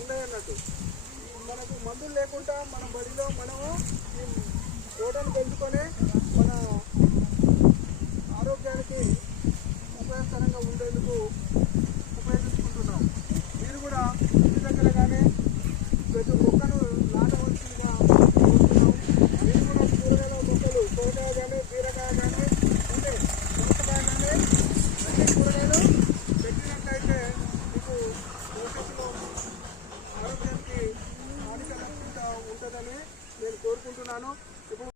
ఉండదన్నట్టు. మనకు మందులు లేకుండా మన బడిలో మనము ఈ తోటను పెంచుకొని మన ఆరోగ్యానికి ఉపయోగకరంగా ఉండేందుకు ఉపయోగించుకుంటున్నాం. మీరు కూడా ఇంటి దగ్గర కానీ ప్రతి మొక్కను నాటవలసిందిగా కోరుతున్నాం. మీరు కూడా కూరగాయల మొక్కలు, సొరకాయ కానీ, బీరకాయ కానీ, అంటే దోసకాయ కానీ అన్ని కూరగాయలు పెట్టినట్లయితే మీకు భవిష్యత్తులో ఆరోగ్యానికి హానికరంగా ఉంటుందని నేను కోరుకుంటున్నాను. ఇప్పుడు